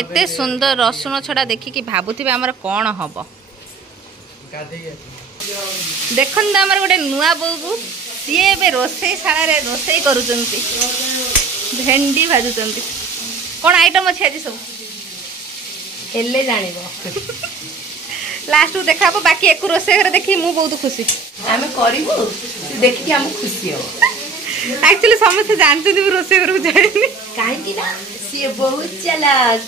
एते सुंदर रसुण छड़ा देखिकी भाबुथिबे हमर कोन हबो देखन हमर गोटे नुआ बो को सी ए रोसई शाला रे रोसई करूचंती भेंडी भाजुचंती कोन आइटम अछि आज सब एले जानिबो लास्ट को देखाबो बाकी एक रोसई घर देखि मु बहुत खुशी आमे करिवो देखि के हम खुशी हो एक्चुअली समस्त जानते भी रोसई घर जाइनी काहे कि ना सी बहुत चालाक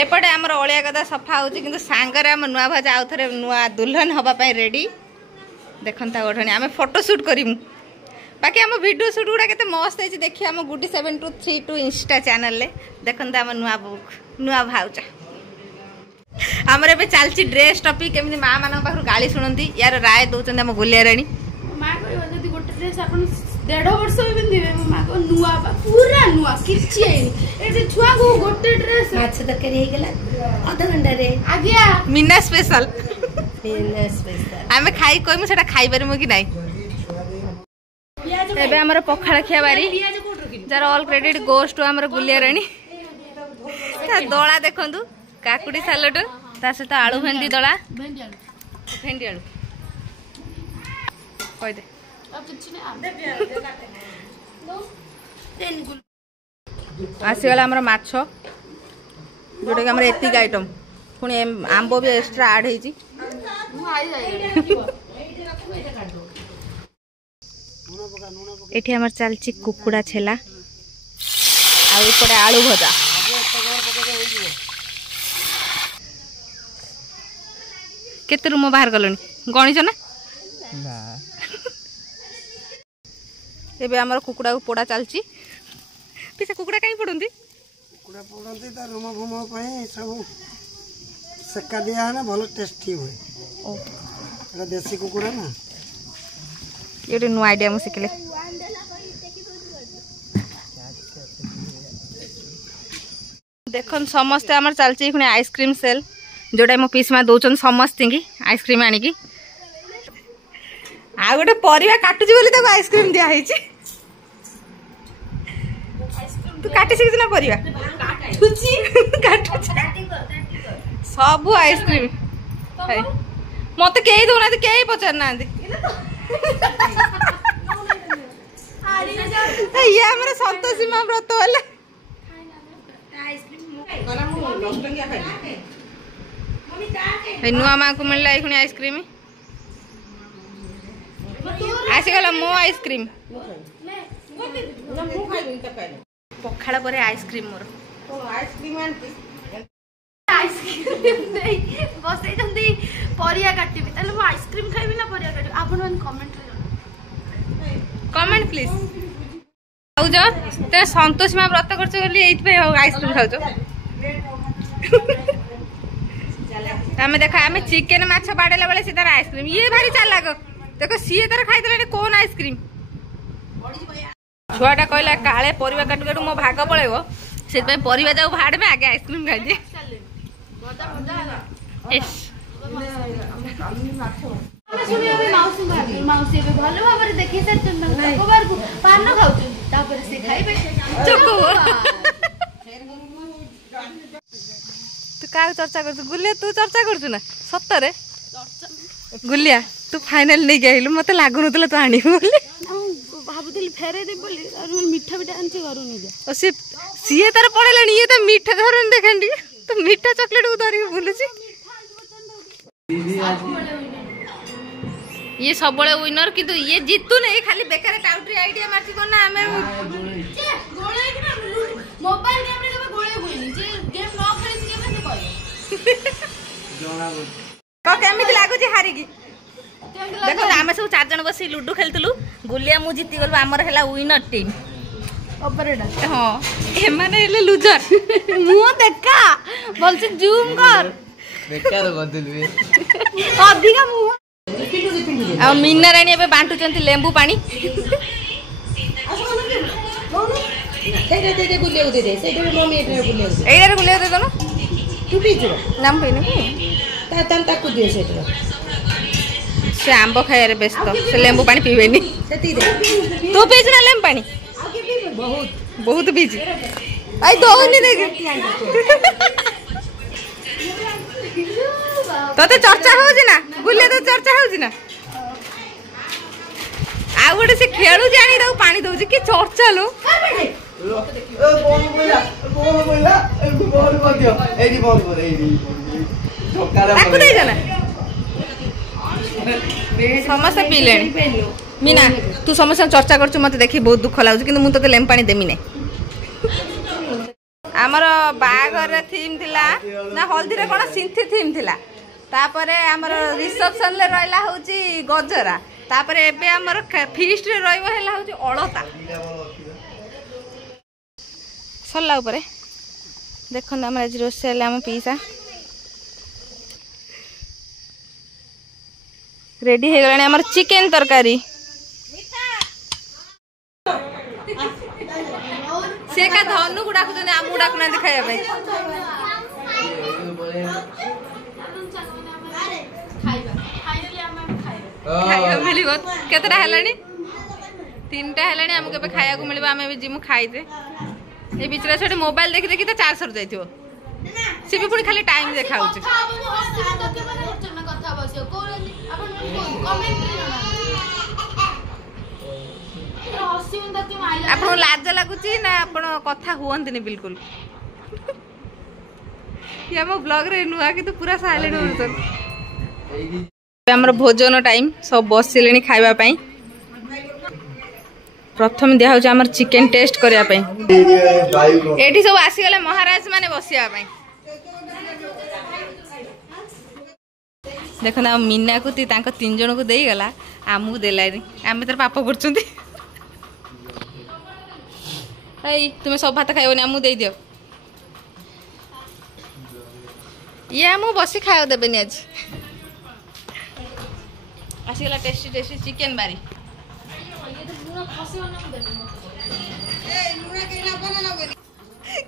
एपटे आमर अलिया गदा सफा होची किंतु सांगरे हम नुआ भाजा आउ थरे नुआ दुल्हन हबा पई रेडी देखंता गठनी आमे फोटो शूट करिमु बाकी हम वीडियो शूट गुडा केते मस्त है देखि हम गुडी 7232 इंस्टा चैनल ले देखंता हम नुआ बुक नुआ भाउचा हमरे बे चालची ड्रेस टॉपिक केमि मां मानन पाखरु गाली सुनंती यार राय दोचंदी हम गुलिया रानी मां कहबो जदी गोटे ड्रेस अपन 1.5 वर्ष पिंधिबे मां को नुआ पूरा नुआ किछि एनी एते छुआ को गोटे ड्रेस माछ तकरी हे गेला आधा घंटा रे आज्ञा मीना स्पेशल आमे खाई कोइमु सेटा खाई परमु कि नाही एबे हमर पखाळ खिया बारी जार ऑल क्रेडिट गोस टू हमर गुलिया रानी ता दळा देखंतु काकुडी सालड ता सहित आलू भेंडी दळा भेंडी आलू कहि दे आसीगला हमर माछ जोटा कि हमर एतिक आइटम पुणी आंबो भी एक्स्ट्रा ऐड हेची एठी हमर चलची कुकुड़ा छेला आ ऊपर आलू भजा केते रूम बाहर गलनी गणिछ ना एबे हमर कुकुड़ा को पोड़ा चलची पिछे कुकुड़ा काई पडंती कुकुड़ा पडंती ता रूम भूम पई सब सेका दिया है ना भलो टेस्टी हुए ओ एटा देसी कुकुड़ा ना ये नो आइडिया मु सिखले देखन समस्त हमर चलची खुने आइसक्रीम सेल जोडा मो पीस मा दोचन समस्त की आइसक्रीम आनी की आ गोटे परिवा काटुची बोली ताको आइसक्रीम दिया हेची तू काटी सिखि ना परिवा काटुची काटुची सब आइसक्रीम मते केही दोना केही पचार ना ये हमर संतोषी मां व्रत वाला नुआ माँ को मिलला एखुनी आइसक्रीम आसीगला मो आइसक्रीम पखाड़ा पर आइसक्रीम मोर आइसक्रीम आइसक्रीम नै बसै जंदी परिया काटिबी तले मो आइसक्रीम खाइबी ना परिया काटिबी आपन मन कमेंट रे कमेंट प्लीज आउ जो ते संतोष मां व्रत करछ बोली एइत पे आइसक्रीम खाउछो हमें देखा हमें चिकन माछ बाडेला बेले सीधा आइसक्रीम ये भारी चालाक देखो सी तार खाई कौन आइसक्रीम छुआटा कहला काले परिवा काटू काटू मो भाग पड़ेबो से परिवा जाऊ भाड़े में आगे आइसक्रीम खाई दिए तू क्या चर्चा कर गुलिया तू चर्चा कर ना सतरे गुलिया तू फाइनल नहीं गइलु मते लागु नतला तू आनी बोली भाबुदिल फेरे दे बोली और मीठा मीठा आंची करू नहीं जा ओ सीए तार पड़ेलानी ये तो मीठा धरन देखंडी तो मीठा चॉकलेट को धरी बुलुची ये सब बड़े विनर किंतु ये जीतू नहीं खाली बेकार टाउटरी आईडिया मारती कोन ना हमें गोळे कि ना मोबाइल गेम रे कबे गोळे होइनी जे गेम न खेली के में कहले जोना बोल को केमिति लागु छी हारी की देखो आमे सब चार जन बसी लूडो खेलतलु गुलिया मु जीती गलु हमर हैला विनर टीम ऑपरेटर हां ए माने हेले लूजर मुंह देखा बोल से जूम कर बेकार बदलवे अधिका मुंह आ मीना रानी एबे बांटू चंती लेंबू पानी दे गुलिया दे दे सेटे मम्मी एटे गुलिया दे एइरे गुलिया दे दनो तू पी जो नाम पेनी ता ताकू दियो सेटे से आंबो खायारे व्यस्त से लेंबू पानी पीबेनी सेती दे तू पीछ ना लेंबू पानी आगे पी बहुत बहुत पीछ आई दौनी देख तोते चर्चा होउची ना गुलिया तो चर्चा होउची ना आ गोटे से खेलु जानी ताऊ पानी दउची कि चर्चा लो ताकू दे जाना समस्त पीले मीना तू समस्त चर्चा कर मत देखी बहुत दुख लागुच कि मुझे तो लेम पानी देमी नहीं आमर बाघर थीम थिला ना हल्दी रे कोन सिंथी थीम थिला तापरे आमर रिसेप्शन ले रहला होची गजरा तापरे एबे आमर फीस्ट रे रहबो हैला होची अलता सल्ला ऊपर देखन हमर आज रोसेला हम पीसा रेडी हे गलानी हमर चिकन तरकारी से का धनु गुडा को ने आमु डाक ना दिखाया भाई खाइबा मिलिबो केतरा हेलानी तीनटा हेलानी हमके पे खाया को मिलिबा हमें भी जिमु खाइते ए बिचरा छोटे मोबाइल देखि देखि त 400 रु जाइथिबो से भी पुनी खाली टाइम देखाउची आपन लाज लागुची ना आपन कथा हुअंतनी बिल्कुल ये हम ब्लॉग रे नुआ कि तो पूरा साइलेंट होउछन हमर भोजन टाइम सब बसिलेनी खाइबा पई प्रथम दिया हो हमर चिकन टेस्ट करिया पई एठी सब आसी गले महाराज माने बसिया पई देखो ना मीना को ती तांको तीन जन को देई गला आमु देलानी आमे तर पाप करचुंती एई तुमे सब भात खाइबनी आमु देई दियो ये आमु बसी खायो देबेनी आज आसी गला टेस्टी टेस्टी चिकन बारी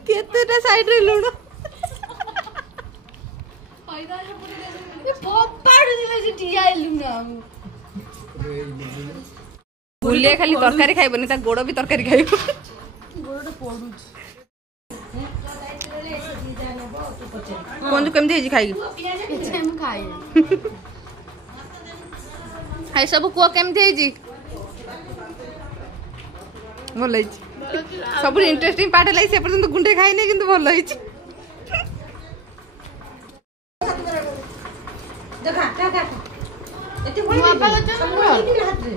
केतेटा साइड रे लुण गुलिया खाली तरकारी खाइबनी ता गोड़ भी तरकारी खाइबो कोन जो केमथि हेजी खाइगी हाय सब को केमथि हेजी भल हेजी सब इंटरेस्टिंग पार्ट लाई से पर्यंत गुंडे खाइ नै किंतु भल हेजी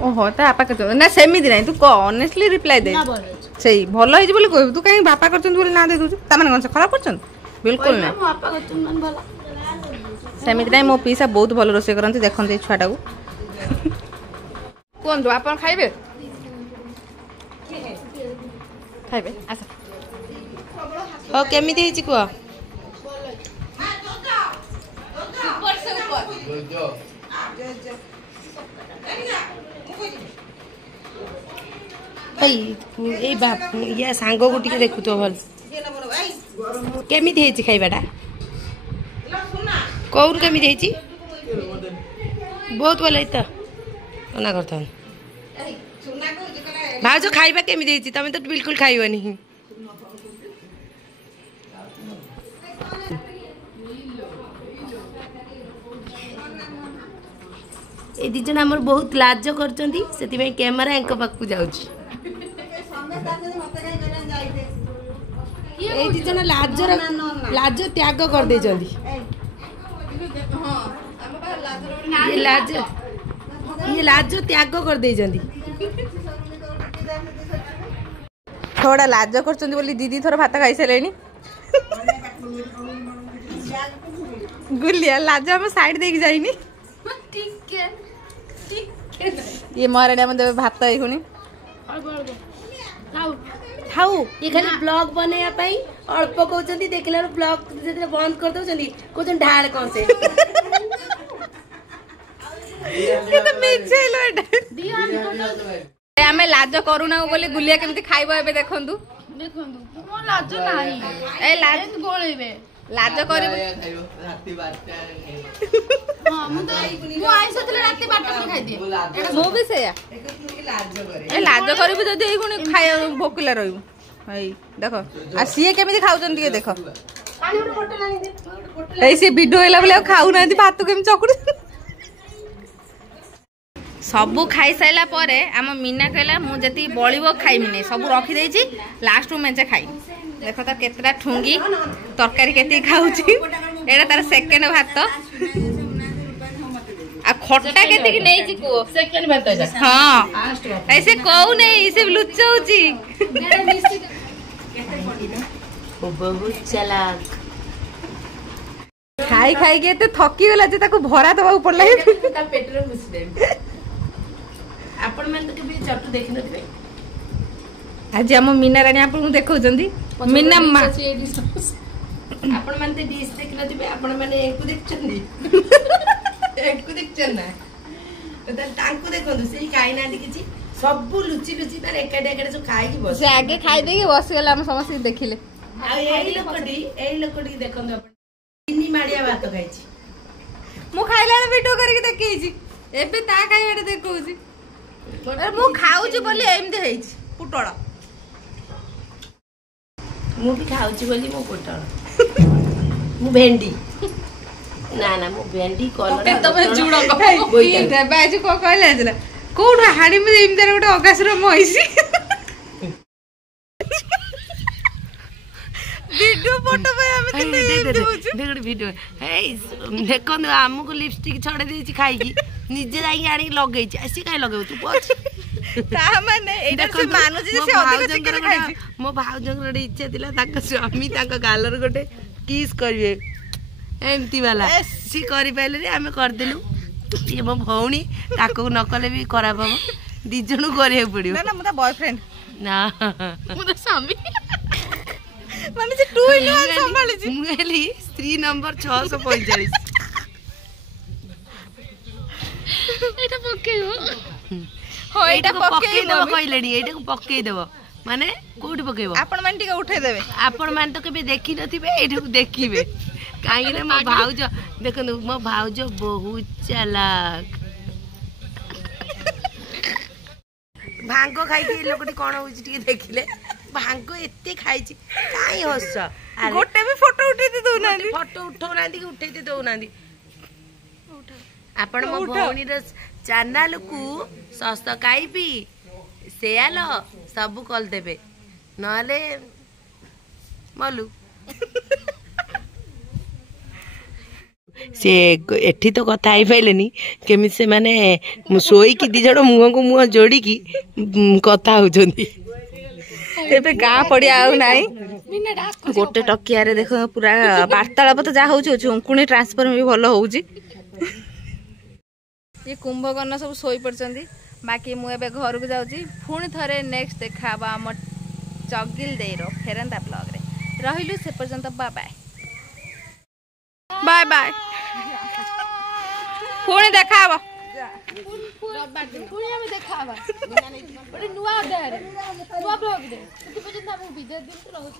ओहो ता आपा के ना सेमिति नै तू ऑनेस्टली रिप्लाई दे सही भल हेजी बोली कहबू तू काई बापा करचन बोली ना दे दू ता माने कोन से खराब करचन बिल्कुल ना बापा करचन मन भला सेमिति नै मो पीसा बहुत भल रोसे करंती देखन ए छुआटा को कोन दो आपन खाइबे खाइबे आसा हो केमिति हेजी को ऊपर से ऊपर भाई ए बाप या सांगो को टिके देखु तो भल केमिति हेची खाइबाटा कौन केमिति हेची बहुत भल त मना करथन भाउजो खाइबा केमिति हेची तमे तो बिल्कुल खाइबनी ए दिजन हमर बहुत लाज करचंदी सेति में कैमरा एंको पाकू जाउची ए दिजन लाज त्याग कर दे जल्दी ये लाज त्याग कर दे जल्दी थोड़ा लाज करचंदी बोली दीदी थोड़ा भात खाइ सलेनी गुलिया लाज हम साइड देख जाइनी ठीक है ये मारडा में देबे भात आई हुनी खाऊ ये खाली ब्लॉग बनाया पाई अल्प कहउचंदी देखला ब्लॉग जेते बंद कर दउचंदी कोचन ढाल कोन से ये तो मिछ लड हमें लाज करूना बोले गुलिया केमती खाइबो एबे देखंतु मो लाज नाही ए लाज गोळेबे लाज करिबो राती 12टा हां मु आइस तले राती 12टा खाइ दिए मो भी सेया ए लाज करिबो जदी ए गुणी खाय भोकला रहिबो हई देखो आ सीए केमिति खाउछन ଟିକେ देखो एई से वीडियो हैला बोले खाउ नांती भात केमि चकुड़ी सबू खाई साइला परे आम मीना कहला मु जति बळिबो खाइमि नै सबू रखी देछि लास्ट में मेंचे खाइ देखो त केतरा ठुंगी तरकारी केति खाउछि एडा तार सेकंड भात आ खट्टा केति कि नै छि को सेकंड भात है हां ऐसे कहू नै इसे लुचाउछि बहुत चालाक खाई खाई के ते थकी गला जे ताको भरा दबा पड़ला ता पेट रे घुस दे आपण मन तो के चट्टू देखि नथबे आज हम मीना रानी आपन देखौजंदी मीना मा आपण मन ते डिश देखि नथबे आपण माने एकु देखचंदी एकु देखचन ना त तांकु देखंदु सेही खाइ ना दिखिछि सब लुचि लुचि तार एकाडे एकाडे जो खाइ की बस से आगे खाई देके बस गेला हम समस्त देखिले आ एई लोकडी देखंदु आपण चिन्नी माडिया भात खाइछि मु खाइला वीडियो करके देखैछि एबे ता खाइबाटे देखौछि अरे मु खाउछि बोली एमते हेछि पुटळ मु भी खाउछि बोली मु पुटळ मु भेंडी ना ना मु भेंडी कलर तमे जुडो बोइता देबा आज को कहले आजला कोठा हाडी में एमते गोटे अगासर मइसी वीडियो फोटो पे हम देखो वीडियो हे देखो हमको लिपस्टिक छड़े देछि खाई की निजे जाई आनी लगै छी ऐसे काई लगाउ तू पछ ता माने एटा से मानु जे से अधिक चिकन खाइ मो भाउजंगर इच्छा दिला ताक स्वामी ताक गालर गोटे किस करबे एमती वाला सी करि पाइले रे हमें कर देलु ये मो भौणी ताको न कले भी खराब हो दी जणु करे पड़ियो ना ना मुदा बॉयफ्रेंड ना मुदा स्वामी माने जे 2 इन 1 संभाली छी मुएली स्त्री नंबर 645 एटा पकेयो हो एटा पक्के देबो कहलेनी एटा को पक्के देबो माने कोठी पकेबो आपण मान टिके उठै देबे आपण मान तो केबे देखि नथिबे एटा को देखिबे काहे रे मो भाउज देखनु मो भाउज बहुत चालाक भांग खाई के लोकटी कोन होई टिके देखिले भांग एते खाई छी काई हस गोटे भी फोटो उठै दे दो ना फोटो उठौ नांदी कि उठै दे दो नांदी आपण मो भौणी रे चैनल को सब्सक्राइब शेयर सब कल देबे नले मलु से एठी तो कथा आई पाइलेनी केमि से माने सोई की दी जण मुह को मुह जोड़ी की कथा होजंदी एबे गा पड़िया आउ नाही गोटे टकिया रे देखो पूरा वार्तालाप तो जा होउछ झुंकुणी ट्रांसफर भी भलो होउची ये कुंभकर्ण सब सोई पड़चंदी बाकी मु एबे घर को जाउची पुणी थरे नेक्स्ट देखाबा हम चगिल देरो फेरंदा ब्लॉग रे रहिलु से पर्यंत बाय बाय बाय बाय पुणी देखाबा पुणी हम देखाबा ओटे नुवा ब्लॉग दे तो पर्यंत हम विजय दिन तो रहउछ